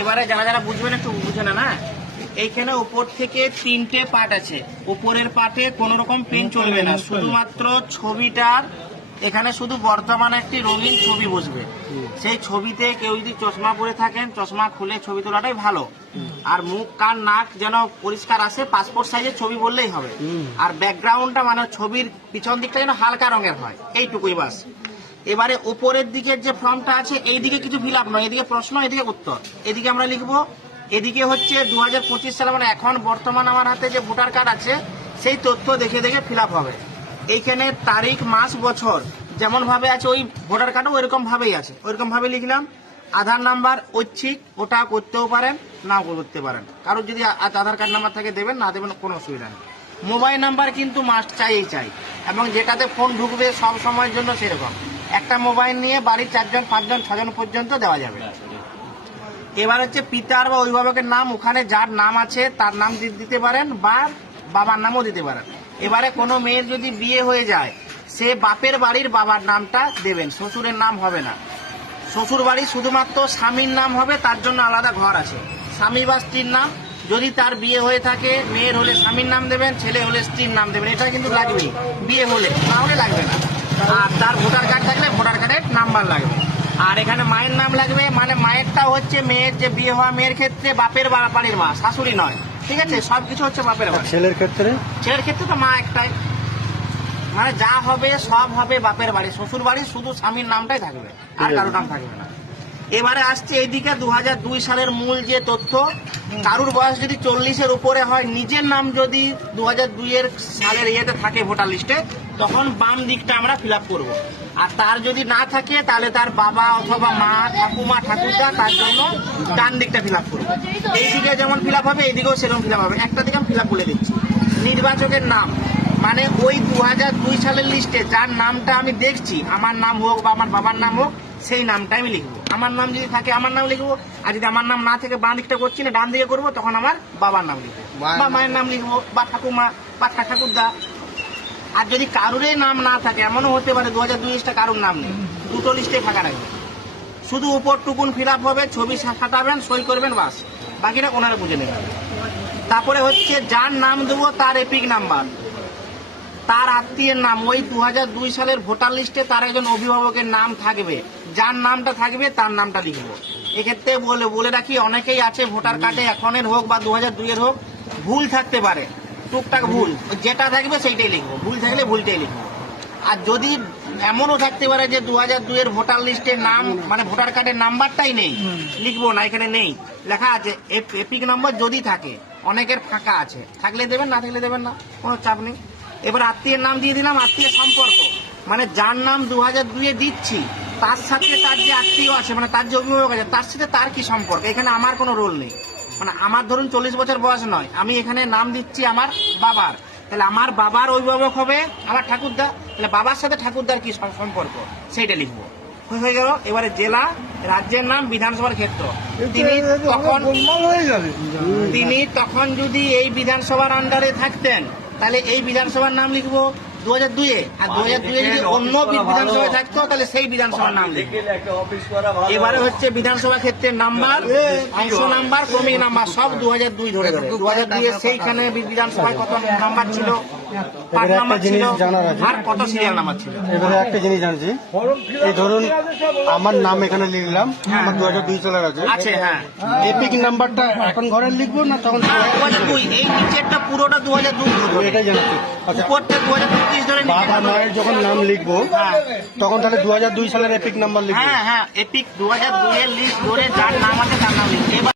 এবারে যারা যারা বুঝবেন একটু বুঝে না না, এইখানে উপর থেকে 3টে পার্ট আছে। উপরের পার্টে কোন রকম পেন চলবে না, শুধুমাত্র ছবিটার এখানে শুধু বর্তমানে একটি রঙিন ছবি বসবে। সেই ছবিতে কেউ যদি চশমা পরে থাকেন, চশমা খুলে ছবি তোলাটাই ভালো। আর মুখ কান নাক যেন পরিষ্কার আসে, পাসপোর্ট সাইজের ছবি বললেই হবে। আর ব্যাকগ্রাউন্ডটা মানে ছবির পিছন দিকটা যেন হালকা রঙের হয়, এইটুকুই বাস। এবারে উপরের দিকের যে ফর্মটা আছে, এইদিকে কিছু ফিল আপ নয়, এদিকে প্রশ্ন এদিকে উত্তর। এদিকে আমরা লিখবো, এদিকে হচ্ছে 2025 সালে মানে এখন বর্তমান আমার হাতে যে ভোটার কার্ড আছে সেই তথ্য দেখে দেখে ফিল আপ হবে। এইখানে তারিখ মাস বছর যেমন ভাবে আছে ওই ভোটার কার্ডও ওইরকম ভাবেই আছে, ওইরকম ভাবে লিখলাম। আধার নাম্বার ঐচ্ছিক, ওটা করতেও পারেন নাও করতে পারেন। কারোর যদি আধার কার্ড নাম্বার থাকে দেবেন, না দেবেন কোনো অসুবিধা নেই। মোবাইল নাম্বার কিন্তু মাস্ট চাই, এবং যেটাতে ফোন ঢুকবে সব সময়ের জন্য সেরকম একটা মোবাইল নিয়ে বাড়ির 4 জন 5 জন 6 জন পর্যন্ত দেওয়া যাবে। এবার হচ্ছে পিতার বা অভিভাবকের নাম, ওখানে যার নাম আছে তার নাম দিতে পারেন বা বাবার নামও দিতে পারেন। এবারে কোনো মেয়ের যদি বিয়ে হয়ে যায়, সে বাপের বাড়ির বাবার নামটা দেবেন, শ্বশুরের নাম হবে না। শ্বশুর বাড়ি শুধুমাত্র স্বামীর নাম হবে, তার জন্য আলাদা ঘর আছে। স্বামী বা স্ত্রীর নাম, যদি তার বিয়ে হয়ে থাকে মেয়ের হলে স্বামীর নাম দেবেন, ছেলে হলে স্ত্রীর নাম দেবেন। এটা কিন্তু লাগবেই বিয়ে হলে, না হলে লাগবে না। আর তার ভোটার কার্ড থাকলে ভোটার কার্ডের নাম্বার লাগবে। আর এখানে মায়ের নাম লাগবে, মানে মায়েরটা হচ্ছে মেয়ের যে বিয়ে হওয়া মেয়ের ক্ষেত্রে বাপের বাড়ির মা, শাশুড়ি নয়, ঠিক আছে? সবকিছু হচ্ছে বাপের বাড়ি। ছেলের ক্ষেত্রে তো মা একটাই, মানে যা হবে সব হবে বাপের বাড়ি। শ্বশুর বাড়ি শুধু স্বামীর নামটাই থাকবে, আর কারোর নাম থাকবে না। এবারে আসছে এইদিকে 2002 সালের মূল যে তথ্য, কারুর বয়স যদি 40-এর উপরে হয়, নিজের নাম যদি 2002 সালের ইয়েতে থাকে ভোটার লিস্টে, তখন বাম দিকটা আমরা ফিল আপ করবো। আর তার যদি না থাকে তাহলে তার বাবা অথবা মা, ঠাকুমা, ঠাকুরদা, তার জন্য ডান দিকটা ফিল আপ করবো। এইদিকে যেমন ফিল আপ হবে এইদিকেও সেরকম ফিল আপ হবে। একটা দিকে আমি ফিল আপ বলে দিচ্ছি। নির্বাচকের নাম, মানে ওই 2002 সালের লিস্টে যার নামটা আমি দেখছি, আমার নাম হোক বা আমার বাবার নাম হোক, সেই নামটা আমি লিখবো। আমার নাম যদি থাকে আমার নাম লিখবো, আর যদি আমার নাম না থেকে বাঁ দিকটা করছি না ডান দিকে করবো, তখন আমার বাবার নাম লিখবো বা মায়ের নাম লিখবো বা ঠাকুমা বা ঠাকুরদা। আর যদি কারোরই নাম না থাকে, এমনও হতে পারে 2002 কারোর নাম নেই, দুটো লিস্টে ফাঁকা রাখবে। শুধু উপর টুকুন ফিল আপ হবে, ছবি সাঁটাবেন, সই করবেন, বাস। বাকিটা ওনারা বুঝে নেবেন। তারপরে হচ্ছে যার নাম দেবো তার এপিক নাম্বার, তার আত্মীয়ের নাম, ওই 2002 সালের ভোটার লিস্টে তার একজন অভিভাবকের নাম থাকবে, যার নামটা থাকবে তার নামটা লিখবো। এক্ষেত্রে বলে রাখি, অনেকেই আছে ভোটার কার্ডে এখনের হোক বা 2002 হোক ভুল থাকতে পারে, টুকটাক ভুল, যেটা থাকবে সেইটাই লিখবো, ভুল থাকলে ভুলটাই লিখবো। আর যদি এমনও থাকতে পারে যে 2002 ভোটার লিস্টের নাম মানে ভোটার কার্ডের নাম্বারটাই নেই, লিখবো না, এখানে নেই লেখা আছে এপিক নাম্বার যদি থাকে। অনেকের ফাঁকা আছে, থাকলে দেবেন, না থাকলে দেবেন না, কোনো চাপ নেই। এবার আত্মীয়ের নাম দিয়ে দিলাম। আত্মীয় সম্পর্ক, মানে যার নাম 2002 দিচ্ছি তার সাথে তার যে আত্মীয় আছে, মানে তার যে অভিভাবক আছে, তার সাথে তার কি সম্পর্ক, এখানে আমার কোনো রোল নেই। মানে আমার ধরুন 40 বছর বয়স নয়, আমি এখানে নাম দিচ্ছি আমার বাবার, তাহলে আমার বাবার অভিভাবক হবে আমার ঠাকুরদা, তাহলে বাবার সাথে ঠাকুরদার কি সম্পর্ক সেইটা লিখবো। হয়ে গেল। এবারে জেলা, রাজ্যের নাম, বিধানসভার ক্ষেত্র। তিনি তখন যদি এই বিধানসভার আন্ডারে থাকতেন, তাহলে এই বিধানসভার নাম লিখবো 2002, আর 2002 যদি অন্য বিধানসভায় থাকতো তাহলে সেই বিধানসভার নাম লিখবো। এবারে হচ্ছে বিধানসভা ক্ষেত্রের নাম্বার, অংশ নাম্বার, ক্রমিক নাম্বার সব 2002 ধরে 2002 সেইখানে বিধানসভায় কত নাম্বার ছিল, পার্ট নাম্বার ছিল, আর কত সিরিয়াল নাম্বার ছিল। এবারে একটা জিনিস জানছি, এই ধরুন আমার নাম এখানে লিখলাম, আমার 2002 সালের আছে, হ্যাঁ। এপিক নাম্বারটা এখন ঘরে লিখবো না তখন 2002, এই নিচেরটা পুরোটা 2002, এটাই জানছি। উপরটা 2025 ধরে। বাবা মায়ের যখন নাম লিখবো তখন তাহলে 2002 সালের এপিক নাম্বার লিখবো। হ্যাঁ, এপিক 2002 লিস্ট ধরে যার নাম আছে তার নাম লিখবো।